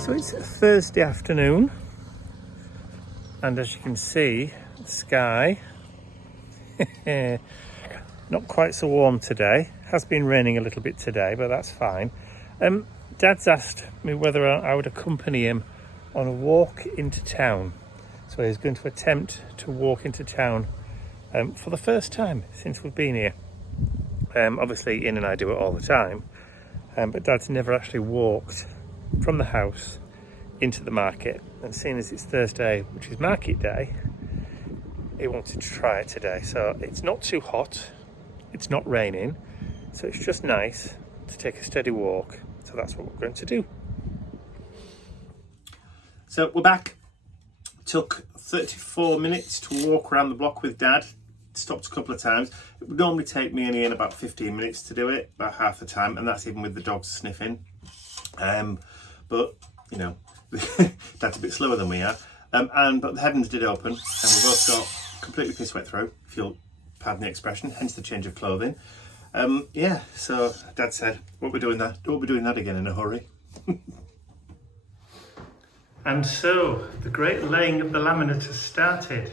So it's Thursday afternoon, and as you can see, the sky not quite so warm today. Has been raining a little bit today, but that's fine. Dad's asked me whether I would accompany him on a walk into town. So he's going to attempt to walk into town for the first time since we've been here. Obviously Ian and I do it all the time, but Dad's never actually walked from the house into the market, and seeing as it's Thursday, which is market day, he wanted to try it today. So it's not too hot, it's not raining, so it's just nice to take a steady walk. So that's what we're going to do. So we're back. Took 34 minutes to walk around the block with Dad. Stopped a couple of times. It would normally take me and Ian about 15 minutes to do it, about half the time, and that's even with the dogs sniffing. But you know, Dad's a bit slower than we are. But the heavens did open, and we both got completely piss wet through, if you'll pardon the expression, hence the change of clothing. Yeah, so Dad said, won't be doing that again in a hurry. And so the great laying of the laminate has started.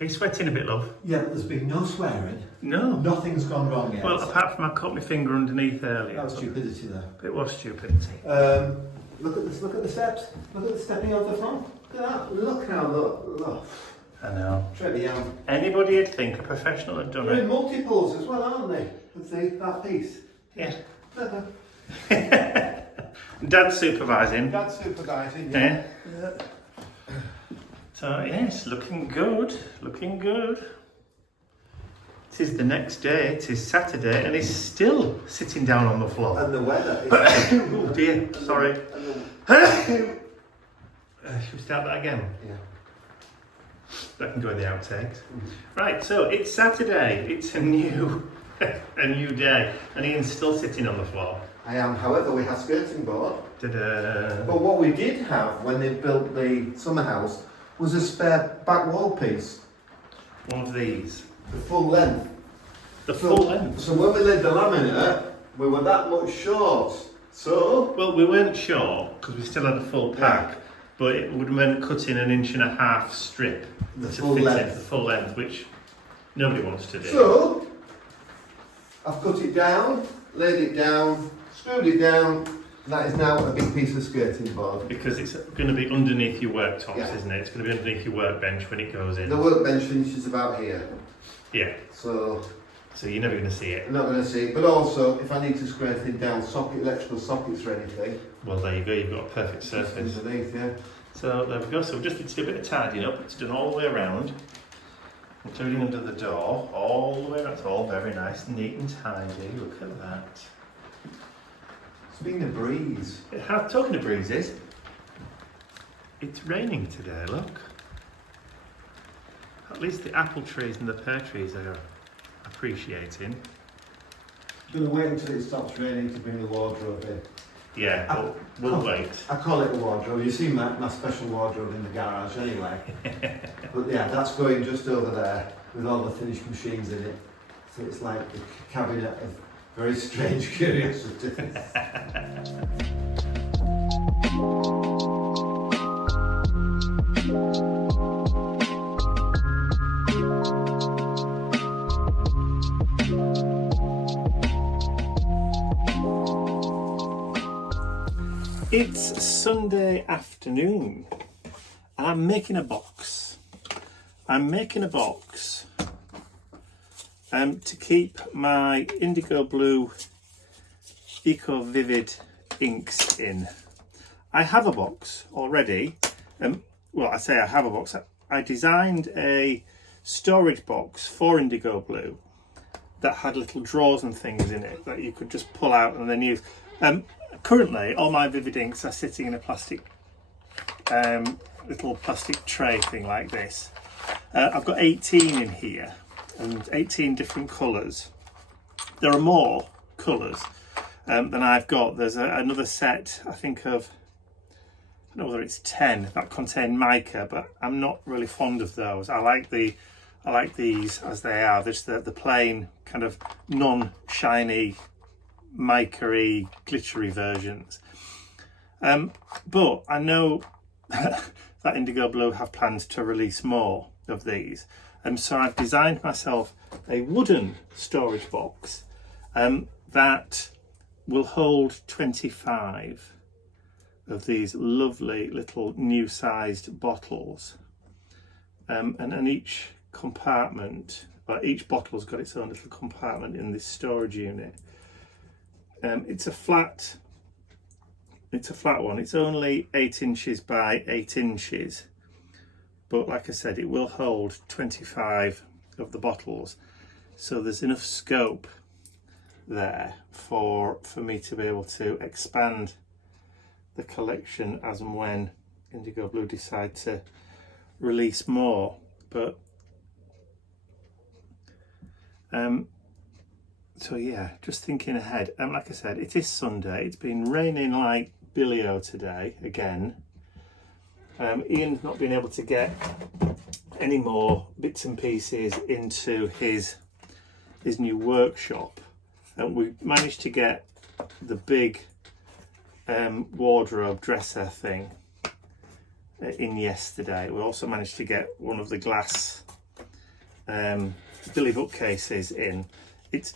Are you sweating a bit, love? Yeah, there's been no swearing. No. Nothing's gone wrong yet. Well, apart from I caught my finger underneath earlier. That was stupidity there. It was stupidity. Look at this, look at the steps. Look at the stepping over the front. Look at that. Look how, look. I know. Tread down. Anybody would think a professional had done They're in it. multiples as well, aren't they? Let's see, that piece. Yeah. Uh-huh. Dad's supervising. Dad's supervising, yeah. So yes, looking good, looking good. It is the next day, it is Saturday, and he's still sitting down on the floor. And the weather is... Oh dear, sorry. Should we start that again? Yeah. That can go in the outtakes. Right, so it's Saturday, it's a new day, and Ian's still sitting on the floor. I am, however, we have skirting board. Ta-da. But what we did have when they built the summer house was a spare back wall piece. One of these. The full length. The full length? So when we laid the laminate, we were that much short. So? Well, we weren't sure, because we still had a full pack, but it would have meant cutting 1.5 inch strip The to full fit length. it, the full length, which nobody wants to do. So, I've cut it down, laid it down, screwed it down. That is now a big piece of skirting board. Because it's going to be underneath your worktops, Yeah. isn't it? It's going to be underneath your workbench when it goes in. The workbench finishes about here. Yeah. So you're never going to see it. I'm not going to see it. But also, if I need to screw anything down, electrical sockets or anything. Well, there you go. You've got a perfect surface. Underneath, yeah. So there we go. So we just need to do a bit of tidying up. It's done all the way around, including under the door, all the way around. It's all very nice, neat and tidy. Look at that. It's been a breeze. Talking of breezes, it's raining today, look. At least the apple trees and the pear trees are appreciating. I'm going to wait until it stops raining to bring the wardrobe in. Yeah, but we'll wait. I call it a wardrobe. You see my special wardrobe in the garage anyway. But yeah, that's going just over there with all the finished machines in it. So it's like a cabinet of very strange curiosities. It's Sunday afternoon, and I'm making a box. To keep my indigo blue Eco Vivid inks in. I have a box already. Well, I say I have a box. I designed a storage box for indigo blue that had little drawers and things in it that you could just pull out and then use. Currently, all my Vivid inks are sitting in a plastic, little plastic tray thing like this. I've got 18 in here, and 18 different colours. There are more colours than I've got. There's another set, I think of, I don't know whether it's 10 that contain mica, but I'm not really fond of those. I like these as they are. There's the plain kind of non-shiny, mica-y, glittery versions. But I know that Indigo Blue have plans to release more of these. So I've designed myself a wooden storage box that will hold 25 of these lovely little new sized bottles. And each compartment, or each bottle's got its own little compartment in this storage unit. It's a flat one. It's only 8 inches by 8 inches. But like I said, it will hold 25 of the bottles. So there's enough scope there for me to be able to expand the collection as and when Indigo Blue decide to release more. But so yeah, just thinking ahead. Like I said, it is Sunday. It's been raining like Billy-o today again. Ian's not been able to get any more bits and pieces into his new workshop, and we managed to get the big wardrobe dresser thing in yesterday. We also managed to get one of the glass billy bookcases in. It's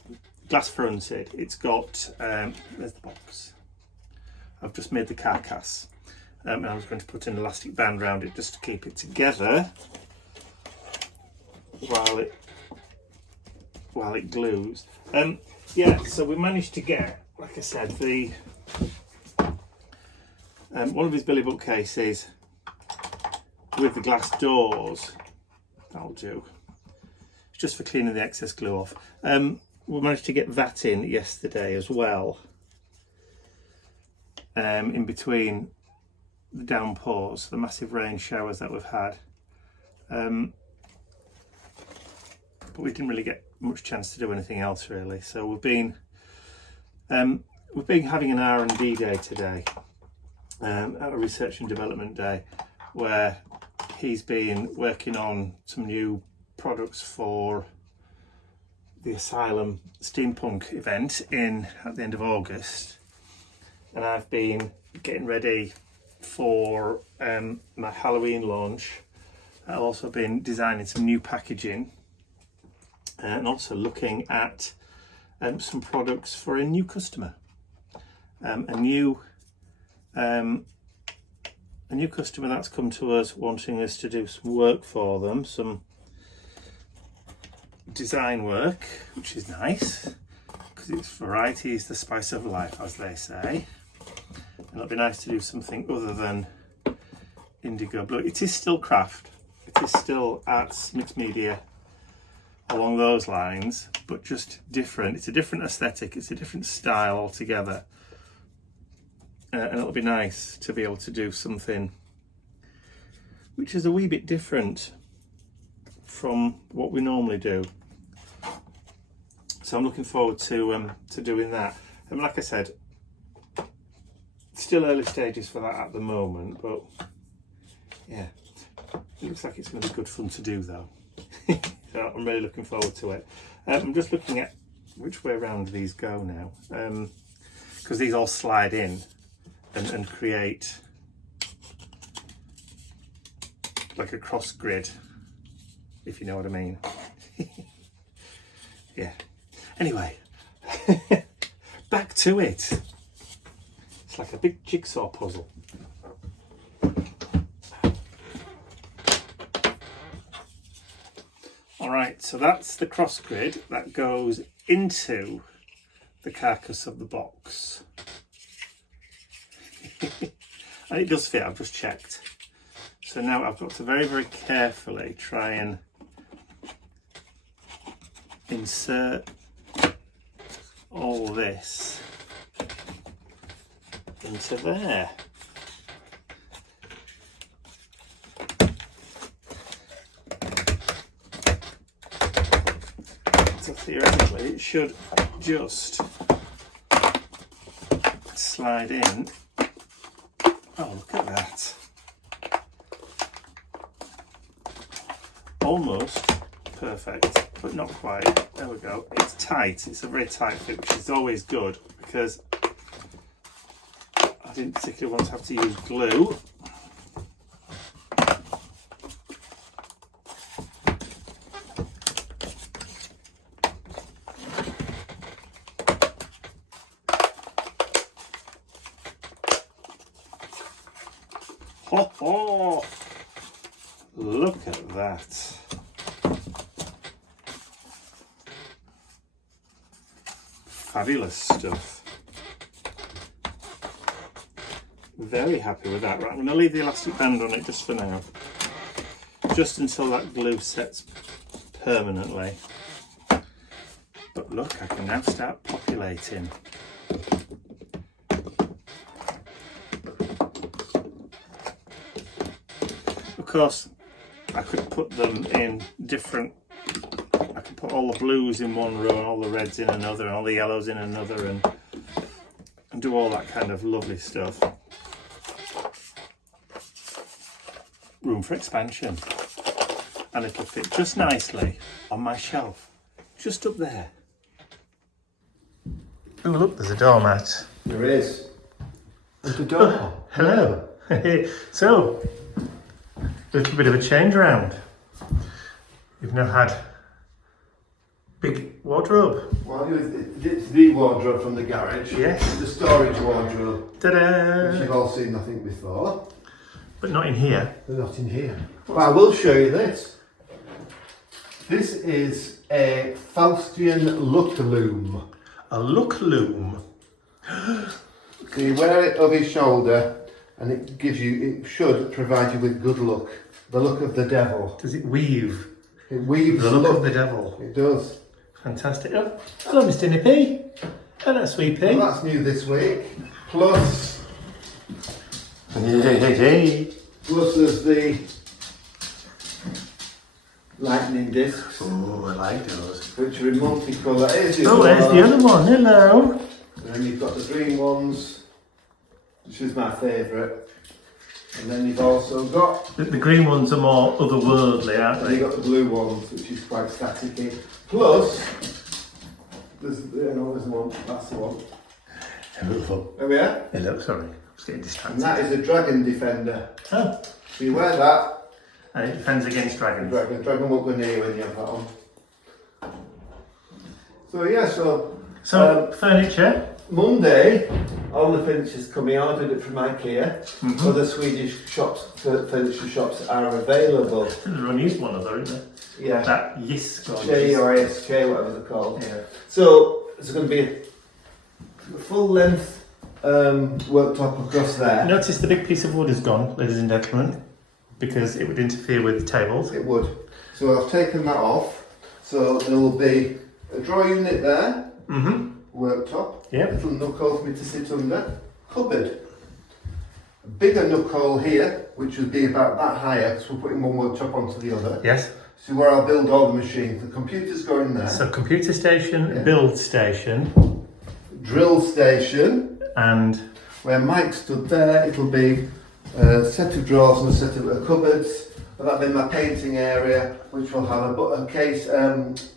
glass fronted. It's got there's the box. I've just made the carcass. And I was going to put an elastic band around it just to keep it together while it glues. Yeah, so we managed to get, like I said, the one of his billy bookcases with the glass doors. That'll do. It's just for cleaning the excess glue off. We managed to get that in yesterday as well. In between the downpours, the massive rain showers that we've had, but we didn't really get much chance to do anything else really. So we've been having an R&D day today, a research and development day, where he's been working on some new products for the Asylum Steampunk event at the end of August, and I've been getting ready for my Halloween launch. I've also been designing some new packaging and also looking at some products for a new customer, a new customer that's come to us wanting us to do some work for them, some design work, which is nice because it's variety is the spice of life, as they say. And it'll be nice to do something other than Indigo Blue. It is still craft, it is still arts, mixed media, along those lines, but just different. It's a different aesthetic, it's a different style altogether. And it'll be nice to be able to do something which is a wee bit different from what we normally do. So I'm looking forward to doing that. And like I said, still early stages for that at the moment, but yeah, it looks like it's going to be good fun to do though. So I'm really looking forward to it. I'm just looking at which way around these go now, because these all slide in and create like a cross grid, if you know what I mean. Yeah. Anyway, back to it. It's like a big jigsaw puzzle. All right, so that's the cross grid that goes into the carcass of the box. And it does fit, I've just checked. So now I've got to very, very carefully try and insert all this into there. So theoretically it should just slide in. Oh, look at that. Almost perfect, but not quite. There we go. It's tight. It's a very tight fit, which is always good because I didn't particularly want to have to use glue. Ho ho! Look at that. Fabulous stuff. Very happy with that. Right, I'm going to leave the elastic band on it just for now. Just until that glue sets permanently. But look, I can now start populating. Of course, I could put them in different, I could put all the blues in one row and all the reds in another and all the yellows in another and do all that kind of lovely stuff. Room for expansion. And it'll fit just nicely on my shelf, just up there. Oh look, there's a doormat. There is. There's a door. Hello. So, a little bit of a change around. You've now had big wardrobe. Well, it's the wardrobe from the garage. Yes. The storage wardrobe. Ta-da! Which you've all seen, I think, before. But not in here. They're not in here. But I will show you this. This is a Faustian look loom. A look loom. So you wear it over your shoulder and it should provide you with good luck. The look of the devil. Does it weave? It weaves The look of the devil. It does. Fantastic. Oh, hello, Mr. Nippy. Hello, Sweet Pea. Well, that's new this week. Plus, Hey. plus there's the lightning discs, Oh, I like those. which are in multicolour. Here's the Oh, other there's one. the other one. Hello. And then you've got the green ones, which is my favourite. And then you've also got, The green ones are more otherworldly, aren't and you've they? got the blue ones, which is quite staticky. Plus, there's one, that's the one. Hello. There we are. Hello, sorry. I was getting And distracted. that is a dragon defender. Oh, So you wear that, and it defends against dragons. dragon won't go near you when you have that on. So yeah, So, furniture. Monday, all the furniture's coming. I ordered it from IKEA. Other Swedish shops, furniture shops are available. There's only used one other, isn't there? Yeah. That Yisk. J or ASK, whatever they're called. Yeah. So there's going to be a full length worktop across there. Notice the big piece of wood is gone, ladies and gentlemen, because it would interfere with the tables. It would. So I've taken that off. So there will be a drawer unit there. Mm-hmm. Worktop. Yep. Little nook hole for me to sit under. Cupboard. A bigger nook hole here, which would be about that higher, because we're putting one worktop onto the other. Yes. So where I'll build all the machines. The computers go in there. So computer station, Yeah. build station, Drill station. and Where Mike stood there, it'll be a set of drawers and a set of cupboards. But that'll be my painting area, which will have a case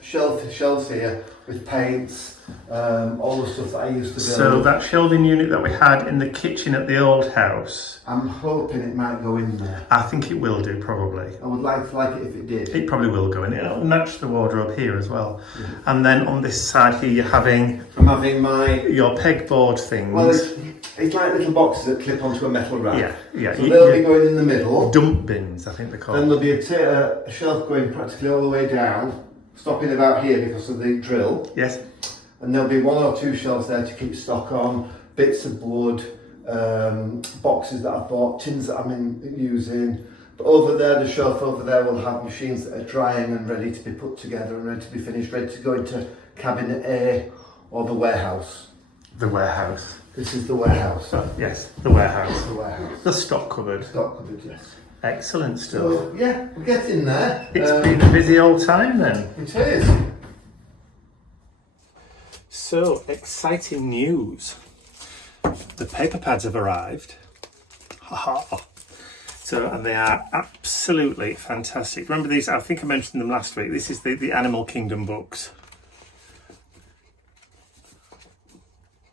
shelves here with paints, all the stuff that I used to build. so that shelving unit that we had in the kitchen at the old house, I'm hoping it might go in there. I think it will do probably. I would like it if it did. It probably will go in. It'll match the wardrobe here as well. Yeah. And then on this side here you're having I'm having my. your pegboard things. Well, it's like little boxes that clip onto a metal rack. Yeah. So they'll be going in the middle. Dump bins, I think they're called. Then there'll be a shelf going practically all the way down, stopping about here because of the drill. Yes. And there'll be one or two shelves there to keep stock on, bits of wood, boxes that I've bought, tins that I'm using. But over there, the shelf over there will have machines that are drying and ready to be put together and ready to be finished, ready to go into cabinet A or the warehouse. The warehouse. This is the warehouse. Yes, the warehouse. The warehouse. The stock cupboard. Stock cupboard, yes. Excellent stuff. So, yeah, we're getting there. It's been a busy old time then. It is. So, exciting news. The paper pads have arrived. Haha. So, and they are absolutely fantastic. Remember these? I think I mentioned them last week. This is the Animal Kingdom books.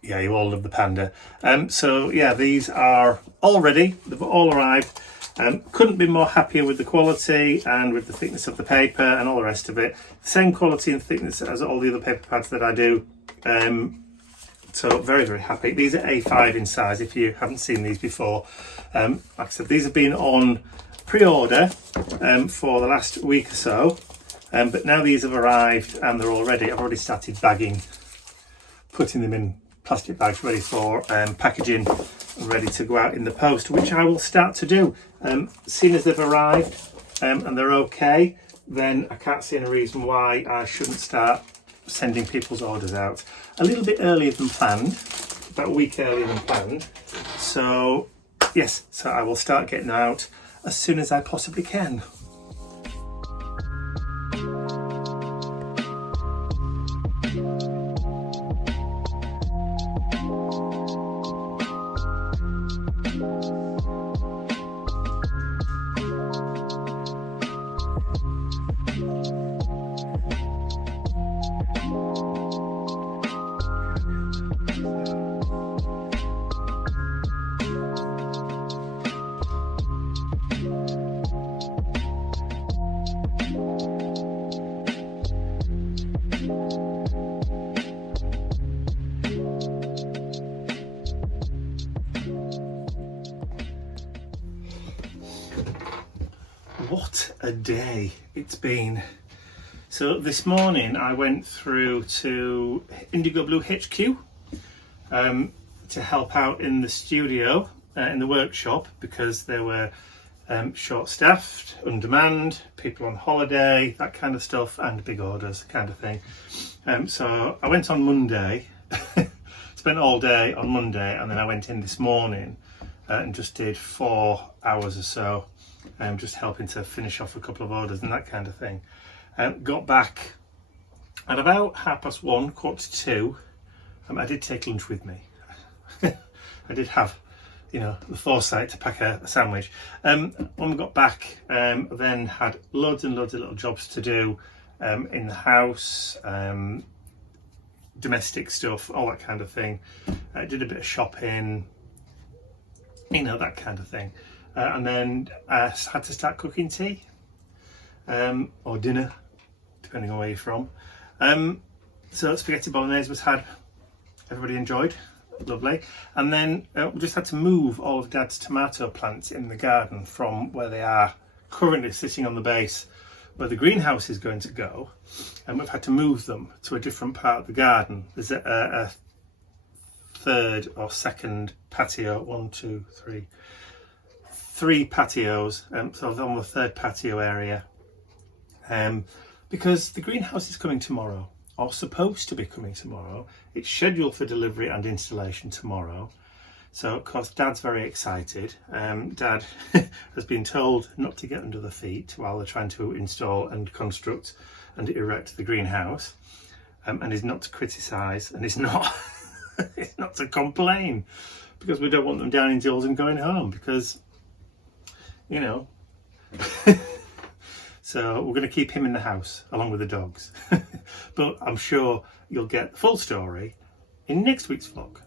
Yeah, you all love the panda. So yeah, these are all ready. They've all arrived. Couldn't be more happier with the quality and with the thickness of the paper and all the rest of it. Same quality and thickness as all the other paper pads that I do. So very, very happy. These are A5 in size if you haven't seen these before. Like I said, these have been on pre-order for the last week or so. But now these have arrived and they're all ready. I've already started bagging, putting them in plastic bags ready for packaging, ready to go out in the post, which I will start to do. As soon as they've arrived and they're okay, then I can't see any reason why I shouldn't start sending people's orders out a little bit earlier than planned, about a week earlier than planned. So yes, so I will start getting out as soon as I possibly can. What a day it's been. So this morning I went through to Indigo Blue HQ to help out in the studio, in the workshop, because they were short-staffed, on-demand, people on holiday, that kind of stuff, and big orders kind of thing. So I went on Monday, spent all day on Monday, and then I went in this morning and just did 4 hours or so. Just helping to finish off a couple of orders and that kind of thing. Got back at about 1:30, 1:45. I did take lunch with me. I did have, you know, the foresight to pack a sandwich. When we got back, then had loads and loads of little jobs to do in the house, domestic stuff, all that kind of thing. Did a bit of shopping, you know, that kind of thing. And then I had to start cooking tea or dinner, depending on where you're from. So spaghetti bolognese was had, everybody enjoyed, lovely. And then we just had to move all of Dad's tomato plants in the garden from where they are currently sitting on the base where the greenhouse is going to go. And we've had to move them to a different part of the garden. There's a third or second patio, 1, 2, 3. 3 patios, so I'm on the third patio area, because the greenhouse is coming tomorrow, or supposed to be coming tomorrow. It's scheduled for delivery and installation tomorrow. So of course Dad's very excited. Dad has been told not to get under the feet while they're trying to install and construct and erect the greenhouse, and is not to criticise, and is not it's not to complain, because we don't want them down indoors and going home, because, you know. So we're going to keep him in the house along with the dogs. But I'm sure you'll get the full story in next week's vlog.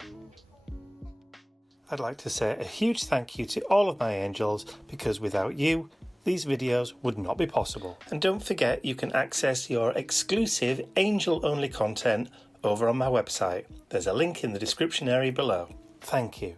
I'd like to say a huge thank you to all of my angels, because without you, these videos would not be possible. And don't forget, you can access your exclusive angel-only content over on my website. There's a link in the description area below. Thank you.